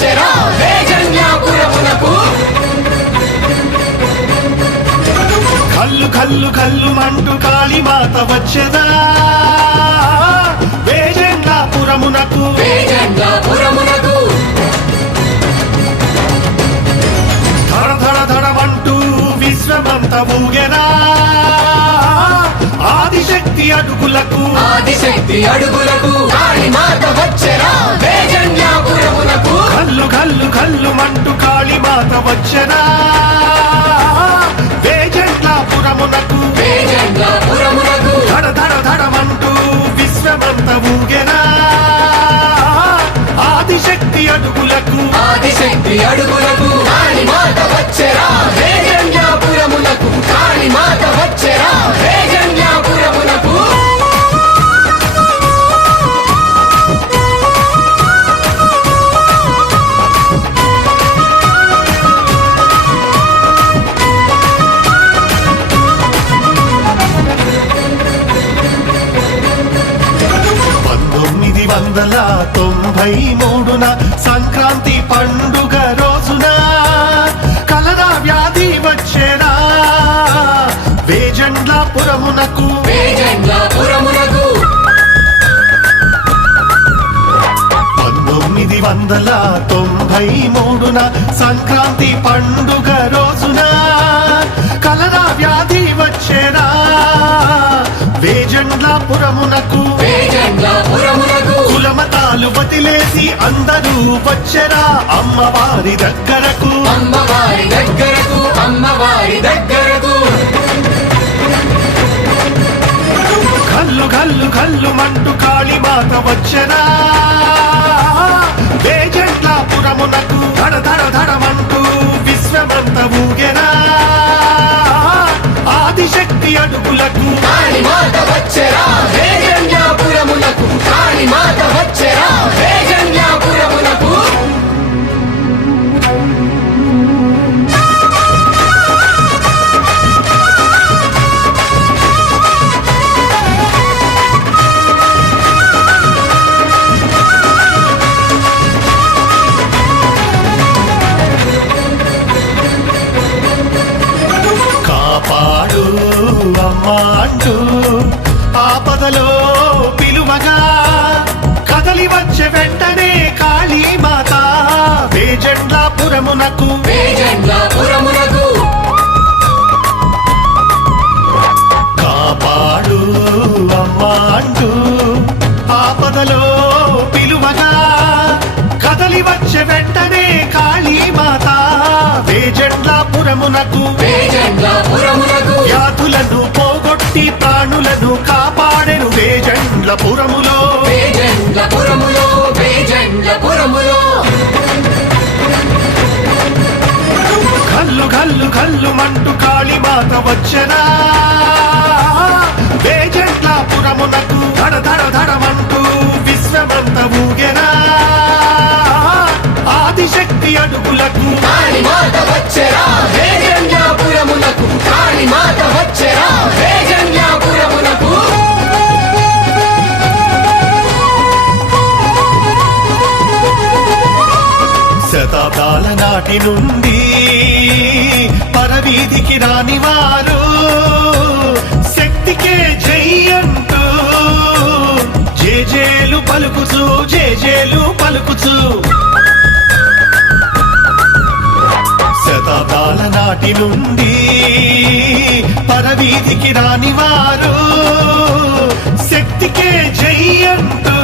వచ్చెరా వేజన్యాపురమునకు. కల్లు కల్లు కల్లు మంటూ కాళీమాత వచ్చెదా వేజన్యాపురమునకు. వేజన్యాపురమునకు ధడ ధడ ధడమంటూ విశ్వమంత ఊగెరా ఆదిశక్తి అడుగులకు. ఆదిశక్తి అడుగులకు కాళీమాత వచ్చెరా వేజన్యాపురమునకు. కల్లు కల్లు కల్లు మంటూ కాళీమాత వచ్చెరా వేజన్యాపురమునకు. వేజన్యాపురమునకు ధడ ధడ ధడమంటూ విశ్వమంత ఊగెరా ఆదిశక్తి అడుగులకు. ఆదిశక్తి అడుగులకు కాళీమాత వచ్చెరా వేజన్యాపురమునకు. కాళీమాత వచ్చెరా వేజన్యాపురమునకు. సంక్రాంతి పండుగ రోజున కలరా వ్యాధి వచ్చేనా వేజన్యాపురమునకు. వేజన్యాపురమునకు 1993 సంక్రాంతి పండుగ రోజున కలరా వ్యాధి వచ్చేనా వేజన్యాపురమునకు. వేజన్యాపురమునకు కులమతాలు వదిలేసి అందరూ వచ్చెరా అమ్మవారి దగ్గరకు. అమ్మవారి దగ్గరకు అమ్మవారి దగ్గరకు. కల్లు కల్లు కల్లు మంటూ కాళీమాత వచ్చెరా వేజన్యాపురమునకు. ధడ ధడ ధడమంటూ విశ్వమంత ఊగెరా ఆదిశక్తి అడుగులకు. కాళీమాత వచ్చెరా వేజన్యాపురమునకు. కాళీమాత వచ్చెరా వేజన్యాపురమునకు. కాపాడు అమ్మా అంటూ ఆపదలో పిలువగా కదలి వచ్చే వెంటనే కాళీమాత వేజన్యాపురమునకు. వేజన్యాపురమునకు కాపాడు అమ్మా అంటూ ఆపదలో పిలువగా కదలి వచ్చే వెంటనే కాళీమాత వేజన్యాపురమునకు. వేజన్యాపురమునకు వ్యాధులను పోగొట్టి ప్రాణులను కాపాడెను వేజన్యాపురములో. వేజన్యాపురములో వేజన్యాపురములో కల్లు కల్లు కల్లు మంటూ కాళీమాత వచ్చెనా వేజన్యాపురమునకు. ధడ ధడ ధడమంటూ విశ్వమంత ఊగెరా ఆదిశక్తి అడుగులకు. కాళీమాత వచ్చెరా వేజన్యాపురమునకు. కాళీమాత వచ్చెరా వేజన్యాపురమునకు. శతాబ్దాల నాటి నుండి పరవీధికి రాని వారు శక్తికే జై అంటూ జేజేలు పలుకుచు జేజేలు పలుకుచు. శతాబ్దాల నాటి నుండి పరవీధికి రాని వారు శక్తికే జై అంటూ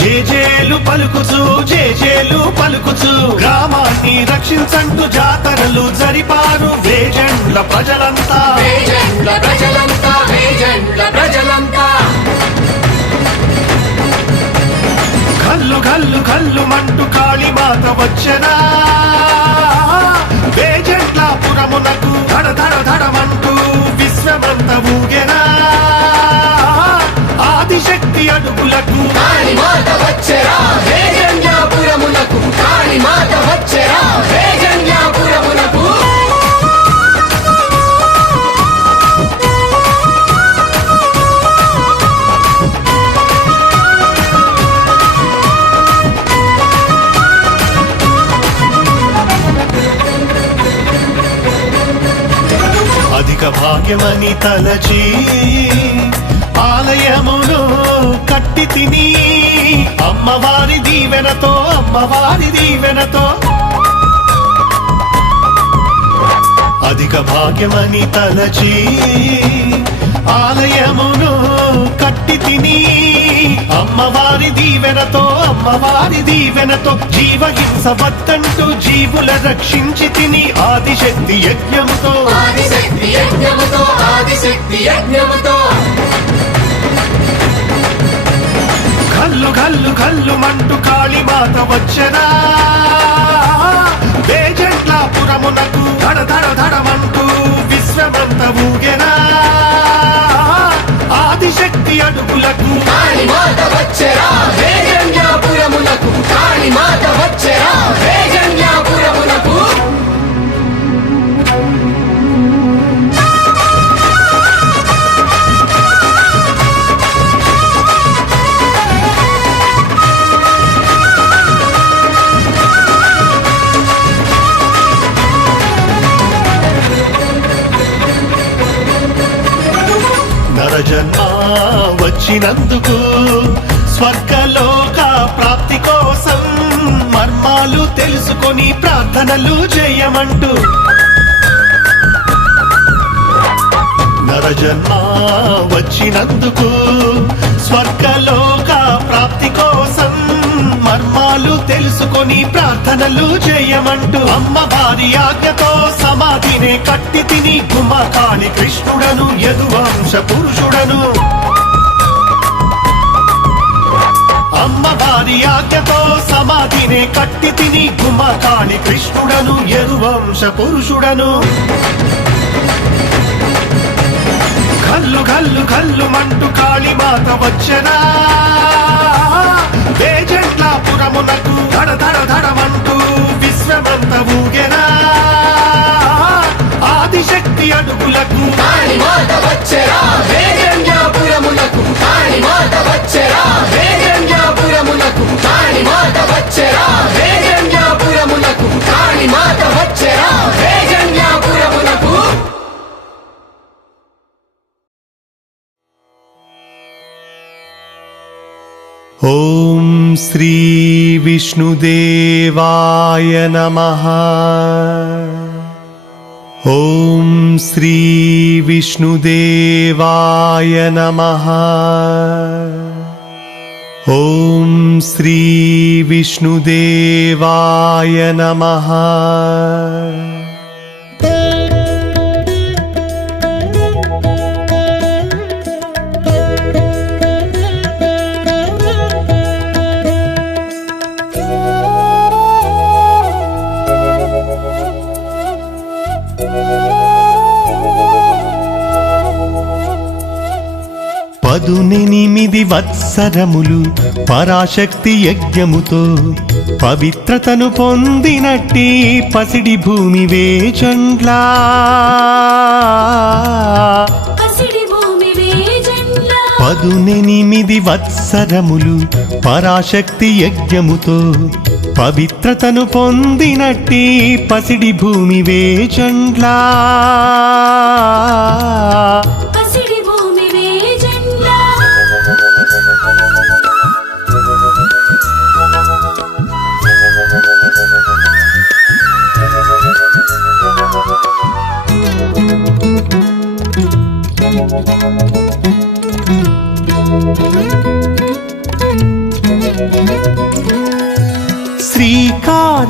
జేజేలు పలుకుచు జేజేలు పలుకుచు. గ్రామాన్ని రక్షించంటూ జాతరలు జరిపారు వేజన్ల ప్రజలంతా. వేజన్ల ప్రజలంతా వేజన్ల ప్రజలంతా. కల్లు కల్లు కల్లు మంటూ కాళీమాత వచ్చెనా వేజన్యాపురమునకు. ధడ ధడ ధడమంటూ విశ్వమంత ఊగెరా ఆదిశక్తి అడుగులకు. కాళీమాత వచ్చెరా వేజన్యాపురమునకు. కాళీమాత వచ్చెరా వేజన్యాపురమునకు. భాగ్యమని తలచి ఆలయమును కట్టి తిని అమ్మవారి దీవెనతో అమ్మవారి దీవెనతో అధిక భాగ్యమని తలచి ఆలయమును కట్టి తిని అమ్మవారి దీవెనతో అమ్మవారి దీవెనతో జీవహింస వద్దంటూ జీవుల రక్షించి తిని ఆదిశక్తి యజ్ఞముతో ఆదిశక్తి యజ్ఞముతో ఆదిశక్తి యజ్ఞముతో కల్లు కల్లు కల్లు మంటూ కాళీమాత వచ్చరా వేజండ్లాపురమునకు ధడ ధడ ధడమంటూ విశ్వమంత ఊగెరా ఆదిశక్తి అడుగులకు కాళీమాత వచ్చెరా వేజండ్లాపురమునకు కాళీమాత వచ్చెరా వేజండ్లాపురమునకు నరజన్మ వచ్చినందుకు స్వర్గలోక ప్రాప్తి కోసం మర్మాలు తెలుసుకొని ప్రార్థనలు చేయమంటూ నరజన్మ వచ్చినందుకు స్వర్గలోక ప్రాప్తి కోసం మర్మాలు తెలుసుకొని ప్రార్థనలు చేయమంటూ అమ్మవారి ఆజ్ఞతో సమాధిని కట్టి తిని గుమకాళి కృష్ణుడను యదువంశ పురుషుడను అమ్మవారి ఆజ్ఞతో సమాధిని కట్టి తిని గుమకాళి కృష్ణుడను యదువంశ పురుషుడను కల్లు కల్లు కల్లు మంటూ కాళీమాత వచ్చరా వేజండ్లాపురమునకు ధడ ధడ ధడమంటూ విశ్వమంత ఊగెరా ఆదిశక్తి అడుగులకు కాళీమాత వచ్చెరా వేజండ్లాపురమునకు కాళీమాత వచ్చెరా వేజండ్లాపురమునకు కాళీమాత వచ్చెరా వేజండ్లాపురమునకు కాళీమాత వచ్చెరా వేజండ్లాపురమునకు ఓం శ్రీ విష్ణుదేవాయ నమః ఓం శ్రీ విష్ణుదేవాయ నమః ఓం శ్రీ విష్ణుదేవాయ నమః పదునెనిమిది వత్సరములు పరాశక్తి యజ్ఞముతో పవిత్రతను పొందినట్టి పసిడి భూమి వేజండ్లా పదునెనిమిది వత్సరములు పరాశక్తి యజ్ఞముతో పవిత్రతను పొందినట్టి పసిడి భూమి వేజండ్లా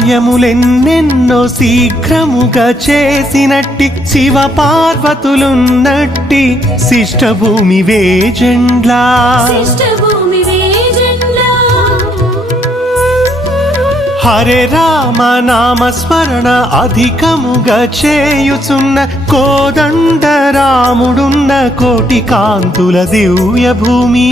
శ్రీకార్యములెన్నెన్నో శీఘ్రముగా చేసినట్టి శివ పార్వతులున్నట్టి శిష్టభూమి వేజండ్లా హరే రామ నామ స్మరణ అధికముగా చేయుచున్న కోదండ రాముడున్న కోటి కాంతుల దివ్య భూమి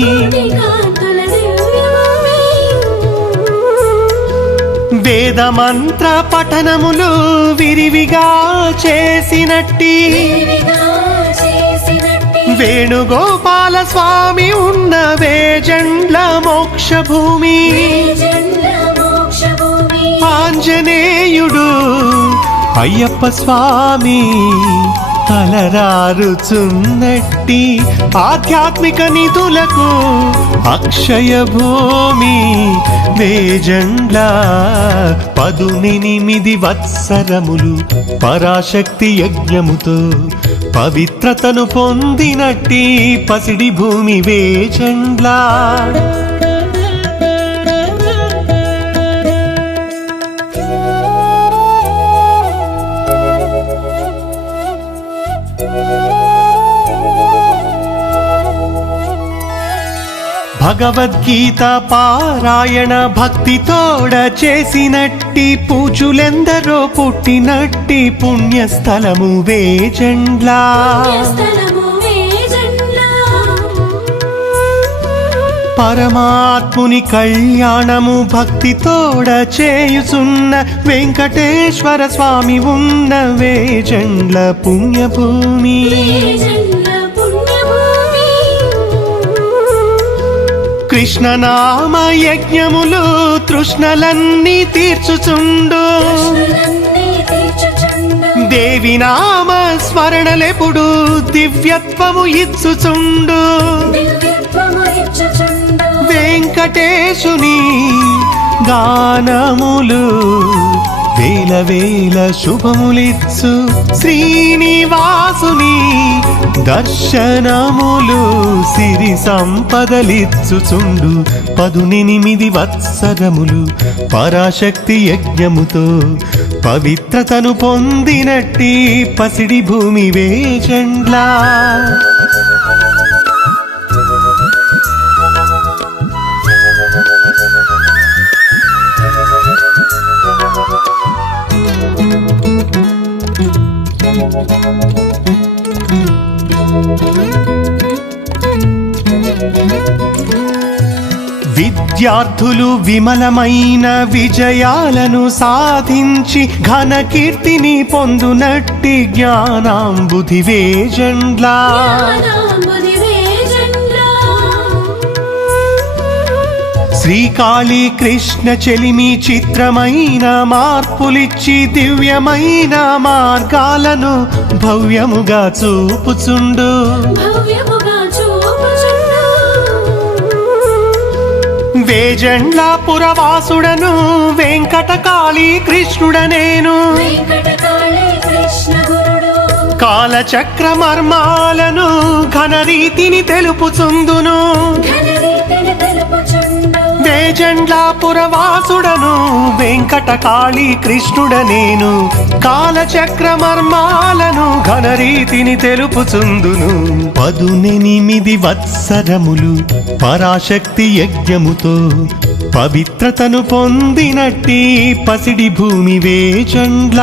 వేద మంత్ర పఠనములు విరివిగా చేసినట్టి వేణుగోపాల స్వామి ఉన్న వేజండ్ల మోక్ష భూమి ఆంజనేయుడు అయ్యప్ప స్వామి అలరారుచున్నట్టి ఆధ్యాత్మిక నిధులకు అక్షయ భూమి వేజండ్ల 18 వత్సరములు పరాశక్తి యజ్ఞముతో పవిత్రతను పొందినట్టి పసిడి భూమి వేజండ్ల భగవద్గీత పారాయణ భక్తితోడ చేసినట్టి పూజులెందరో పుట్టినట్టి పుణ్యస్థలము వేజండ్ల పరమాత్ముని కళ్యాణము భక్తితోడ చేయుచున్న వెంకటేశ్వర స్వామి ఉన్న వేజండ్ల పుణ్యభూమి కృష్ణనామ యజ్ఞములు తృష్ణలన్నీ తీర్చుచుండు దేవి నామ స్మరణలెప్పుడు దివ్యత్వము ఇచ్చుచుండు వెంకటేశుని గానములు వేల వేల శుభములిచ్చు శ్రీనివాసుని దర్శనములు సిరి సంపదలిచ్చుచుండు 18 వత్సరములు పరాశక్తి యజ్ఞముతో పవిత్రతను పొందినట్టి పసిడి భూమి వేజండ్ల విద్యార్థులు విమలమైన విజయాలను సాధించి ఘన కీర్తిని పొందునట్టి జ్ఞానాంబుధి వేజండ్ల శ్రీకాళీ కృష్ణ చెలిమి చిత్రమైన మార్పులిచ్చి దివ్యమైన మార్గాలను భవ్యముగా చూపుచుండు వేజండ్ల పురవాసుడను వెంకటకాళీ కృష్ణుడనేను కాలచక్ర మర్మాలను ఘనరీతిని తెలుపుచుందును వేజండ్ల పురవాసుడను వెంకటకాళీ కృష్ణుడనేను కాలచక్ర మర్మాలను ఘనరీతిని తెలుపుచుందును 18 వత్సరములు పరాశక్తి యజ్ఞముతో పవిత్రతను పొందినట్టి పసిడి భూమి వేజండ్ల